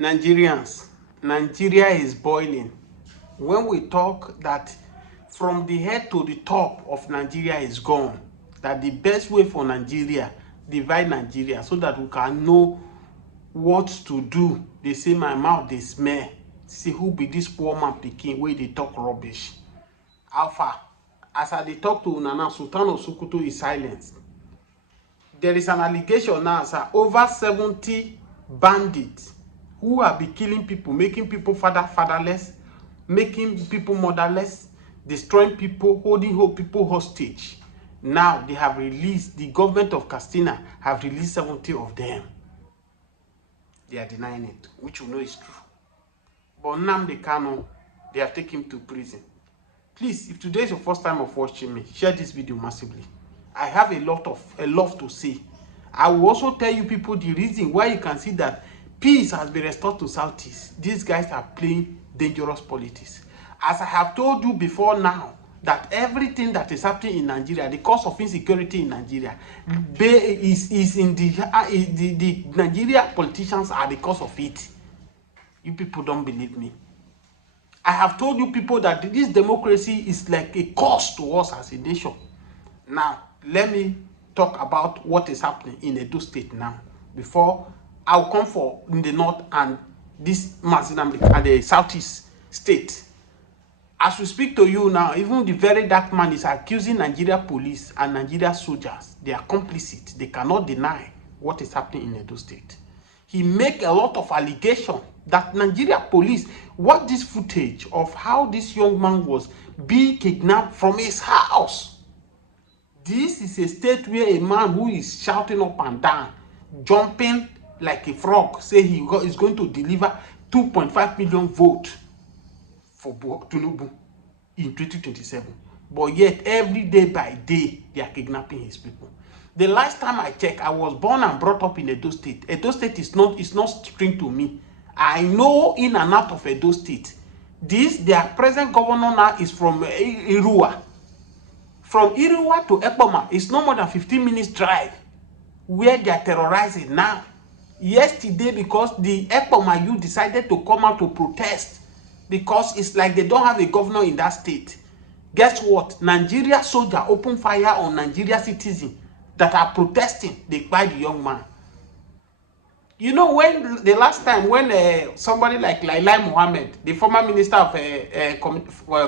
Nigerians, Nigeria is boiling. When we talk that from the head to the top of Nigeria is gone, that the best way for Nigeria, divide Nigeria so that we can know what to do. They say my mouth they smell. See who be this poor man pikin where they talk rubbish. Alpha, as I they talk to Nana, Sultan of Sokoto is silenced. There is an allegation now, sir, over 70 bandits who have been killing people, making people fatherless, making people motherless, destroying people, holding people hostage. Now they have released, the government of Kastina have released 70 of them. They are denying it, which we know is true. But Nnamdi Kanu, they are taking him to prison. Please, if today is your first time of watching me, share this video massively. I have a lot to say. I will also tell you people the reason why you can see that peace has been restored to Southeast. These guys are playing dangerous politics. As I have told you before now, that everything that is happening in Nigeria, the cause of insecurity in Nigeria, is in the Nigeria politicians are the cause of it. You people don't believe me. I have told you people that this democracy is like a curse to us as a nation. Now, let me talk about what is happening in Edo State now. Before I'll come for in the north and this Nnamdi and the southeast state. As we speak to you now, even the very dark man is accusing Nigeria police and Nigeria soldiers. They are complicit. They cannot deny what is happening in Edo State. He make a lot of allegations that Nigeria police watch this footage of how this young man was being kidnapped from his house. This is a state where a man who is shouting up and down, jumping like a frog, say he is going to deliver 2.5 million votes for Tinubu in 2027. But yet, every day by day, they are kidnapping his people. The last time I checked, I was born and brought up in Edo State. Edo State is not string to me. I know in and out of Edo State. Their present governor now is from Irua. From Irua to Ekpoma, it's no more than 15 minutes drive where they are terrorizing now. Yesterday, because the Ekpoma youth decided to come out to protest because it's like they don't have a governor in that state. Guess what? Nigeria soldier open fire on Nigeria citizens that are protesting. They buy the young man. You know, when the last time when somebody like Laila Mohammed, the former minister of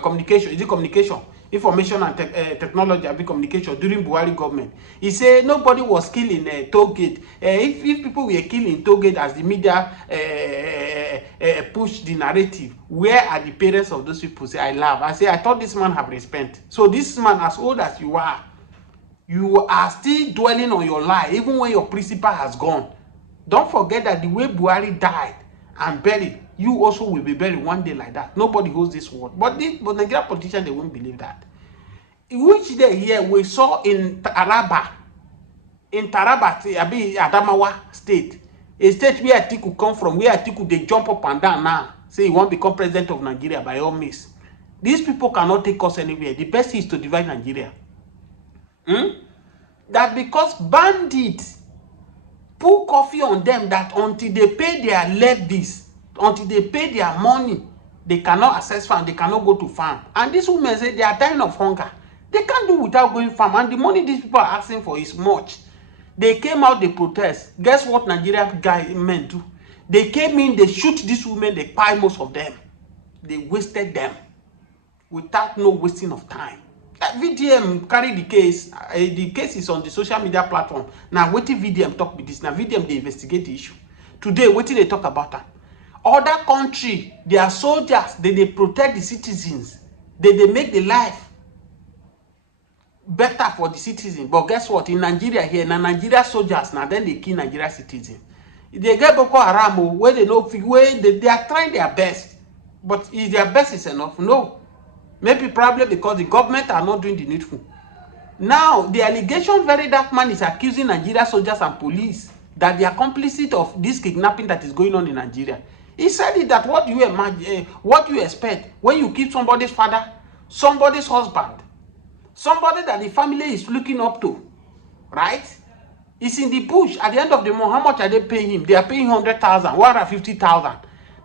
communication, is it communication? Information and technology and communication during Buhari government. He said nobody was killed in toll gate. If people were killed in toll gate as the media push the narrative, where are the parents of those people? Say, I laugh. I say, I thought this man have respect. So this man, as old as you are still dwelling on your lie, even when your principal has gone. Don't forget that the way Buhari died and buried, you also will be buried one day like that. Nobody holds this word. But Nigerian politicians, they won't believe that. Which day here we saw in Taraba, Adamawa state, a state where Atiku come from, where Atiku they jump up and down now, say he won't become president of Nigeria by all means. These people cannot take us anywhere. The best is to divide Nigeria. That because bandits put coffee on them that until they pay their levies, until they pay their money, they cannot access farm, they cannot go to farm. And these women say they are dying of hunger. They can't do without going farm. And the money these people are asking for is much. They came out, they protest. Guess what Nigerian men do? They came in, they shoot these women, they buy most of them. They wasted them without no wasting of time. VDM carry the case. The case is on the social media platform. Now, what VDM talk with this? Now, VDM, they investigate the issue. Today, what did they talk about that? Other country, their soldiers, they protect the citizens. They make the life better for the citizens. But guess what? In Nigeria here, now Nigeria soldiers, now then they kill Nigeria citizens. They get Boko Haram, where they know, where they are trying their best. But is their best is enough? No. Maybe probably because the government are not doing the needful. Now, the allegation very dark man is accusing Nigeria soldiers and police that they are complicit of this kidnapping that is going on in Nigeria. He said it that what you imagine, what you expect when you kill somebody's father, somebody's husband, somebody that the family is looking up to, right? He's in the bush. At the end of the month, how much are they paying him? They are paying 100,000, 150,000.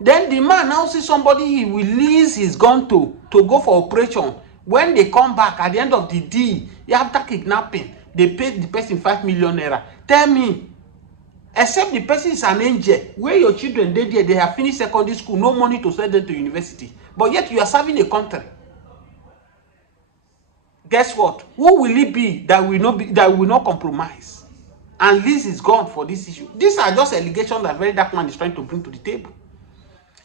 Then the man now sees somebody he will lease his gun to go for operation. When they come back at the end of the day, after kidnapping, they pay the person 5 million naira. Tell me, except the person is an angel, where your children they have finished secondary school, no money to send them to university, but yet you are serving a country. Guess what? Who will it be that will not compromise? And this is gone for this issue. These are just allegations that very dark man is trying to bring to the table.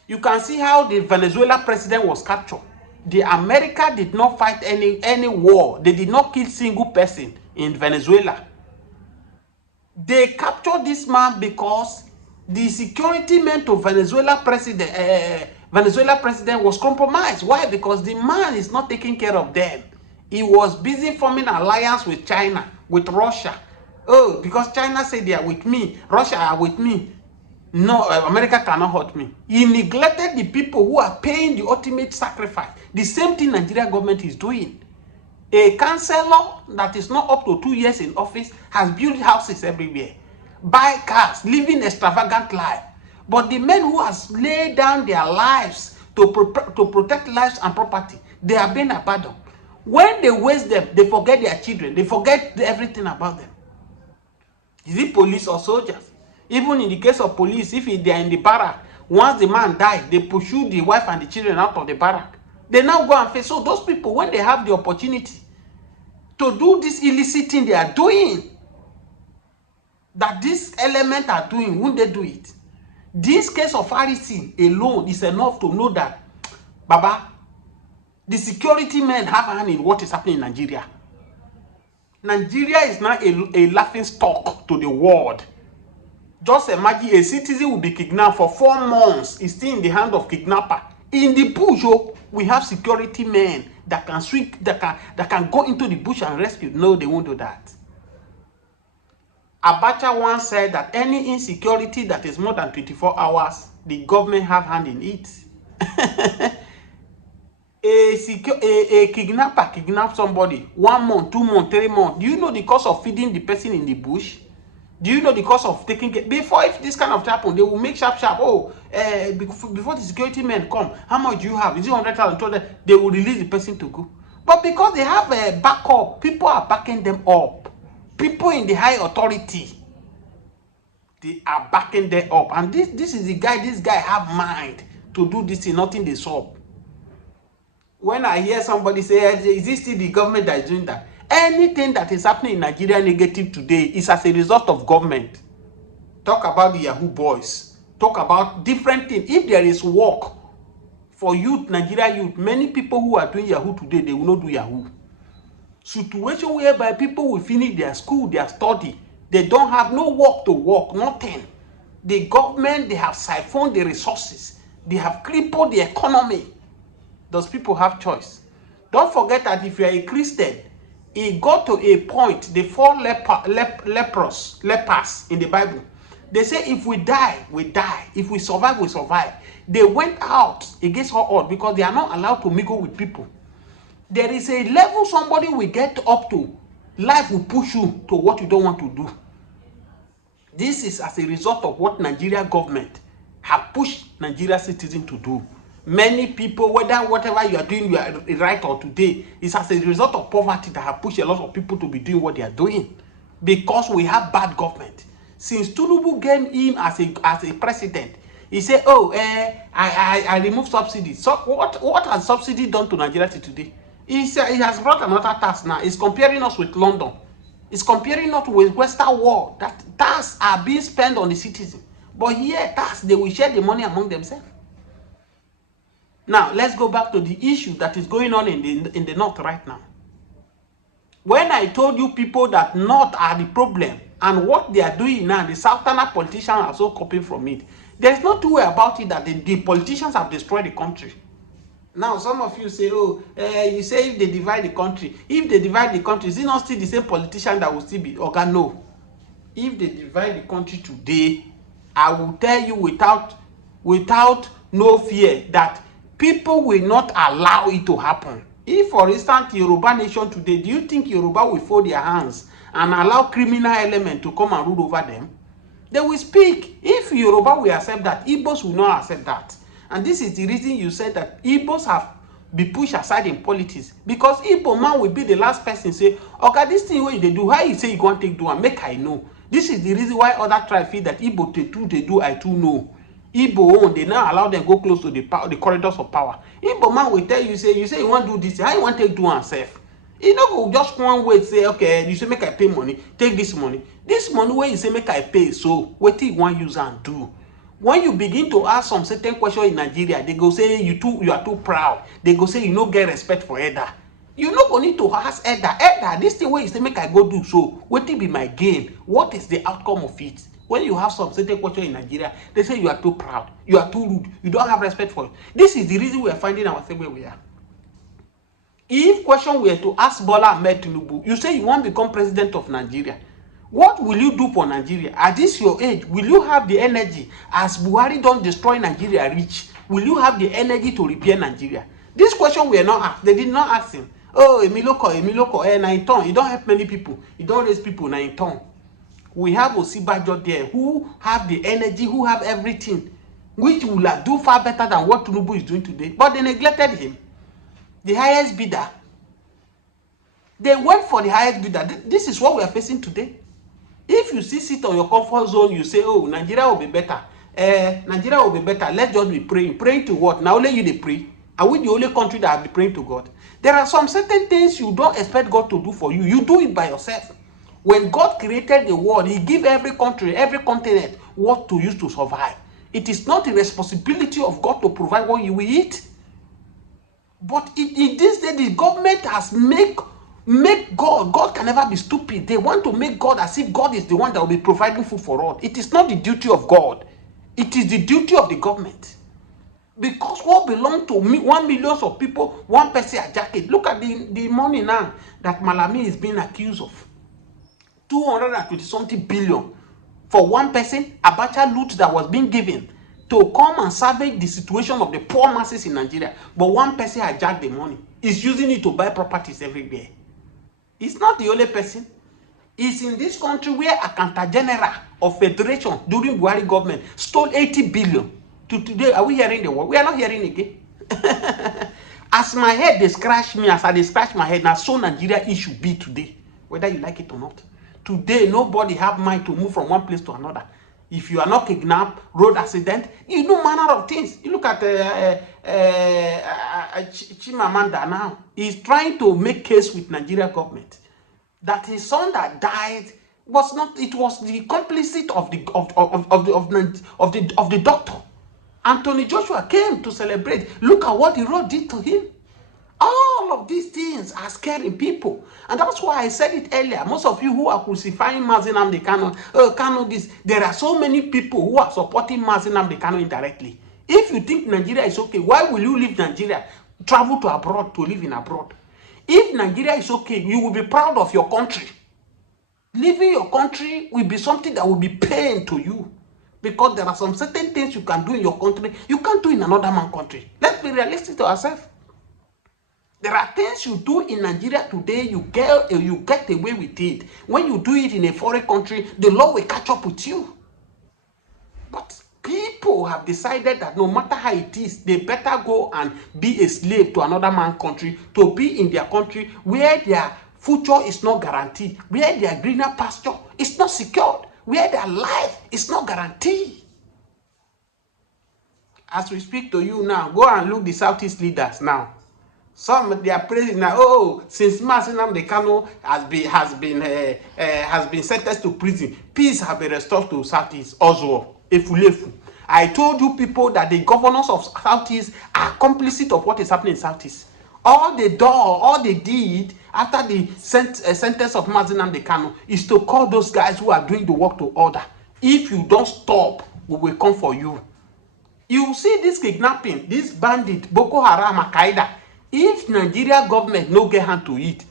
You can see how the Venezuela president was captured. The America did not fight any war. They did not kill single person in Venezuela. They captured this man because the security men to Venezuela president was compromised. Why? Because the man is not taking care of them. He was busy forming alliance with China, with Russia. Oh, because China said they are with me, Russia are with me. No, America cannot hurt me. He neglected the people who are paying the ultimate sacrifice. The same thing Nigeria government is doing. A councillor that is not up to 2 years in office has built houses everywhere, buy cars, living extravagant life. But the men who has laid down their lives to protect lives and property, they are being abandoned. When they waste them, they forget their children. They forget everything about them. Is it police or soldiers? Even in the case of police, if they are in the barrack, once the man died, they pursue the wife and the children out of the barrack. They now go and face. So those people, when they have the opportunity to do this illicit thing they are doing, that this element are doing, won't they do it? This case of REC alone is enough to know that, Baba, the security men have a hand in what is happening in Nigeria. Nigeria is now a laughing stock to the world. Just imagine a citizen will be kidnapped for 4 months. It's still in the hand of kidnapper. In the bush, we have security men that can swing, that can go into the bush and rescue. No, they won't do that. Abacha once said that any insecurity that is more than 24 hours, the government have hand in it. A kidnapper kidnaps somebody 1 month, 2 months, 3 months. Do you know the cost of feeding the person in the bush? Do you know the cost of taking care? Before, if this kind of happen, they will make sharp. Oh, before the security men come, how much do you have? Is it 100,000? They will release the person to go. But because they have a backup, people are backing them up. People in the high authority, they are backing them up. And this is the guy. This guy have mind to do this thing. Nothing they solve. When I hear somebody say, is this still the government that is doing that? Anything that is happening in Nigeria negative today is as a result of government. Talk about the Yahoo boys. Talk about different things. If there is work for youth, Nigeria youth, many people who are doing Yahoo today, they will not do Yahoo. Situation whereby people will finish their school, their study. They don't have no work to work, nothing. The government, they have siphoned the resources. They have crippled the economy. Those people have choice. Don't forget that if you are a Christian, it got to a point, the 4 lepers in the Bible. They say if we die, we die. If we survive, we survive. They went out against all odds because they are not allowed to mingle with people. There is a level somebody will get up to. Life will push you to what you don't want to do. This is as a result of what Nigeria government have pushed Nigeria citizens to do. Many people, whatever you are doing, you are right or today, is as a result of poverty that have pushed a lot of people to be doing what they are doing. Because we have bad government. Since Tinubu came in as a president, he said, oh, I remove subsidies. So what has subsidy done to Nigeria today? He has brought another tax now. He's comparing us with London. He's comparing us with Western world. That tax are being spent on the citizen. But here, tax, they will share the money among themselves. Now, let's go back to the issue that is going on in the North right now. When I told you people that North are the problem and what they are doing now, the Southerner politicians are also copying from it. There's no two way about it that the politicians have destroyed the country. Now, some of you say, oh, you say if they divide the country. If they divide the country, is it not still the same politician that will still be? Okay, no. If they divide the country today, I will tell you without no fear that people will not allow it to happen. If, for instance, Yoruba nation today, do you think Yoruba will fold their hands and allow criminal element to come and rule over them, they will speak. If Yoruba will accept that, Igbos will not accept that. And this is the reason you said that Igbos have been pushed aside in politics. Because Igbo man will be the last person say, okay, this thing what they do, how you say you want to take do and make I know. This is the reason why other tribes feel that Igbo they do, I too know. Igbo own, they now allow them go close to the corridors of power. Igbo man will tell you, say you want to do this, how you want to take do and self? You no go just one way say, okay, you say make I pay money, take this money. This money where you say make I pay, so what do you want use and do? When you begin to ask some certain question in Nigeria, they go say you are too proud. They go say you no get respect for elder. You no go need to ask elder, this thing where you say make I go do, so what will be my gain? What is the outcome of it? When you have some certain question in Nigeria, they say you are too proud, you are too rude, you don't have respect for it. This is the reason we are finding ourselves where we are. If question were to ask Bola Ahmed Tinubu, you say you want to become president of Nigeria, what will you do for Nigeria? At this your age, will you have the energy, as Buhari don't destroy Nigeria rich, will you have the energy to repair Nigeria? This question were not asked. They did not ask him. Oh, Emiloko, na in turn. You don't help many people. You don't raise people, na in turn. We have Osibajo there who have the energy, who have everything, which will do far better than what Tinubu is doing today. But they neglected him. The highest bidder. They went for the highest bidder. This is what we are facing today. If you sit on your comfort zone, you say, oh, Nigeria will be better. Nigeria will be better. Let's just be praying. Praying to what? Now only you they pray. Are we the only country that have been praying to God? There are some certain things you don't expect God to do for you. You do it by yourself. When God created the world, he gave every country, every continent what to use to survive. It is not the responsibility of God to provide what you will eat. But in this day, the government has make God can never be stupid. They want to make God as if God is the one that will be providing food for all. It is not the duty of God. It is the duty of the government. Because what belongs to 1 million of people, one person a jacket. Look at the money now that Malami is being accused of. 220 something billion for one person, Abacha loot that was being given to come and salvage the situation of the poor masses in Nigeria. But one person hijacked the money. He's using it to buy properties everywhere. It's not the only person. It's in this country where Accountant General of Federation during Buhari government stole 80 billion. To today, are we hearing the word? We are not hearing again. As my head, they scratch me, as I they scratch my head, now so Nigeria it should be today, whether you like it or not. Today, nobody have mind to move from one place to another. If you are not kidnapped, road accident, you do manner of things. You look at Chimamanda now. He's trying to make case with Nigeria government that his son that died was not. It was the complicit of the doctor. Anthony Joshua came to celebrate. Look at what the road did to him. All of these things are scaring people. And that's why I said it earlier. Most of you who are crucifying Nnamdi Kanu, Kanu this, there are so many people who are supporting Nnamdi Kanu indirectly. If you think Nigeria is okay, why will you leave Nigeria, travel to abroad to live in abroad? If Nigeria is okay, you will be proud of your country. Leaving your country will be something that will be pain to you. Because there are some certain things you can do in your country, you can't do in another man's country. Let's be realistic to ourselves. There are things you do in Nigeria today, you get away with it. When you do it in a foreign country, the law will catch up with you. But people have decided that no matter how it is, they better go and be a slave to another man's country, to be in their country where their future is not guaranteed, where their greener pasture is not secured, where their life is not guaranteed. As we speak to you now, go and look the Southeast leaders now. Some they are praising now. Oh, since Nnamdi Kanu has been sentenced to prison, peace have been restored to Southeast. Oswald, Efulefu. I told you people that the governors of Southeast are complicit of what is happening in Southeast. All they did after the sentence of Nnamdi Kanu is to call those guys who are doing the work to order. If you don't stop, we will come for you. You see this kidnapping, this bandit, Boko Haram, Al-Qaeda. If Nigeria government no get hand to it,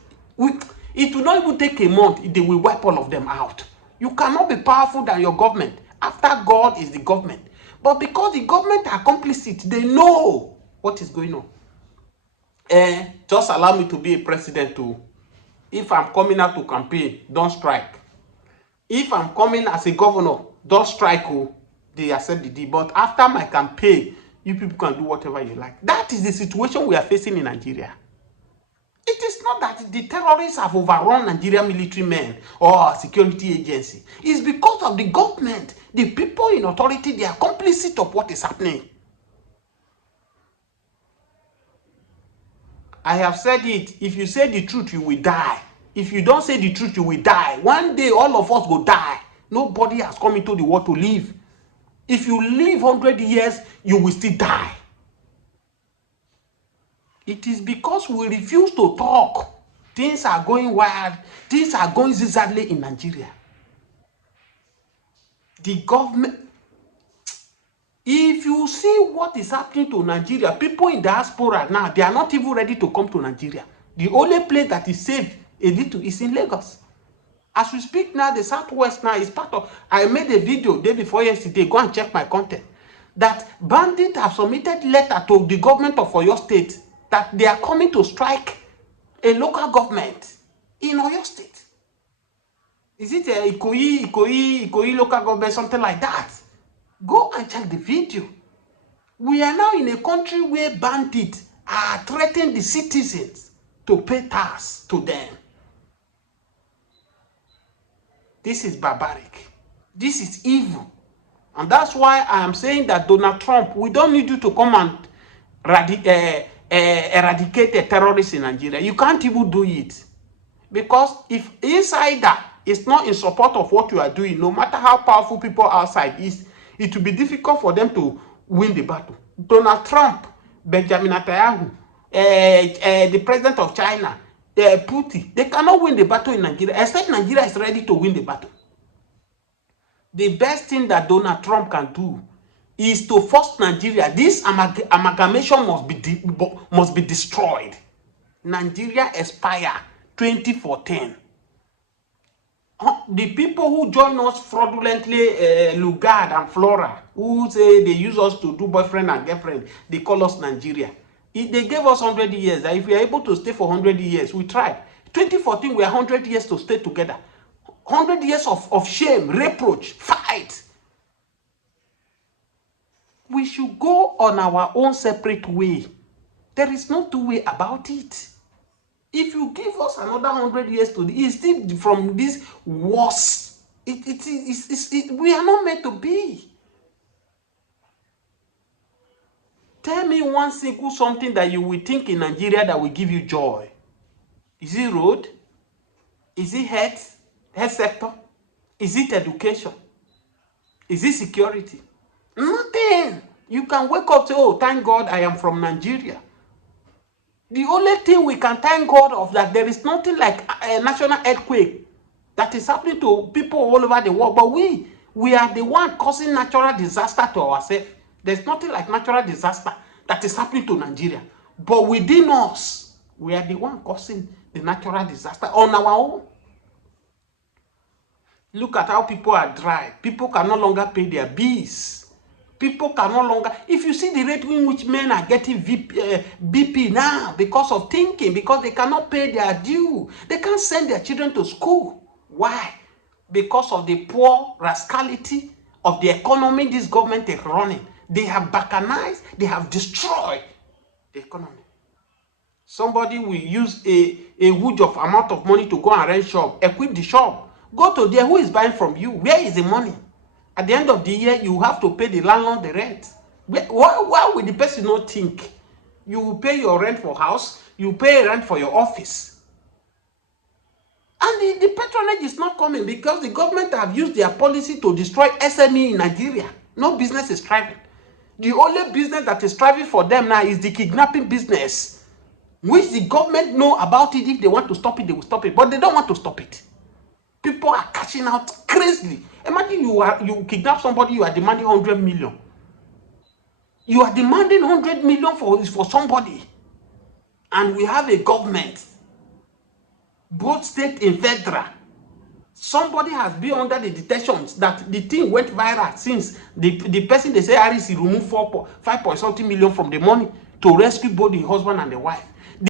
it will not even take a month. They will wipe all of them out. You cannot be powerful than your government. After God is the government. But because the government are complicit, they know what is going on. Just allow me to be a president too. If I'm coming out to campaign, don't strike. If I'm coming as a governor, don't strike. Oh, they accept the deal. But after my campaign, you people can do whatever you like. That is the situation we are facing in Nigeria. It is not that the terrorists have overrun Nigerian military men or security agency. It's because of the government, the people in authority, they are complicit of what is happening. I have said it. If you say the truth, you will die. If you don't say the truth, you will die. One day, all of us will die. Nobody has come into the world to live. If you live 100 years, you will still die. It is because we refuse to talk. Things are going wild. Things are going zigzagly in Nigeria. The government... If you see what is happening to Nigeria, people in diaspora now, they are not even ready to come to Nigeria. The only place that is safe is in Lagos. As we speak now, the Southwest now is part of... I made a video day before yesterday. Go and check my content. That Bandit have submitted letter to the government of Oyo State that they are coming to strike a local government in Oyo State. Is it a Ikoyi local government, something like that? Go and check the video. We are now in a country where bandits are threatening the citizens to pay tax to them. This is barbaric. This is evil. And that's why I am saying that Donald Trump, we don't need you to come and eradicate the terrorists in Nigeria. You can't even do it. Because if insider is not in support of what you are doing, no matter how powerful people outside is, it will be difficult for them to win the battle. Donald Trump, Benjamin Netanyahu, the president of China, Putin, they cannot win the battle in Nigeria, except Nigeria is ready to win the battle. The best thing that Donald Trump can do is to force Nigeria. This amalgamation must be destroyed. Nigeria expire 2014. The people who join us fraudulently, Lugard and Flora, who say they use us to do boyfriend and girlfriend, they call us Nigeria. They gave us 100 years. That if we are able to stay for 100 years, we tried. 2014, we are 100 years to stay together. 100 years of shame, reproach, fight. We should go on our own separate way. There is no two way about it. If you give us another 100 years to it's still from this worse. We are not meant to be. Tell me one single something that you will think in Nigeria that will give you joy. Is it road? Is it health sector? Is it education? Is it security? Nothing. You can wake up and say, oh, thank God I am from Nigeria. The only thing we can thank God of that there is nothing like a national earthquake that is happening to people all over the world. But we are the one causing natural disaster to ourselves. There's nothing like natural disaster that is happening to Nigeria. But within us, we are the one causing the natural disaster on our own. Look at how people are dry. People can no longer pay their bills. People can no longer... If you see the rate in which men are getting BP now because of thinking, because they cannot pay their due. They can't send their children to school. Why? Because of the poor rascality of the economy this government is running. They have balkanized, they have destroyed the economy. Somebody will use a huge amount of money to go and rent shop, equip the shop. Go to there, who is buying from you? Where is the money? At the end of the year, you have to pay the landlord the rent. Why will the person not think? You will pay your rent for house, you pay rent for your office. And the patronage is not coming because the government have used their policy to destroy SME in Nigeria. No business is thriving. The only business that is thriving for them now is the kidnapping business, which the government know about it. If they want to stop it, they will stop it. But they don't want to stop it. People are cashing out crazily. Imagine you kidnap somebody, you are demanding 100 million. You are demanding 100 million for somebody. And we have a government, both state and federal. Somebody has been under the detection that the thing went viral since the person they say RC removed 5 point something million from the money to rescue both the husband and the wife.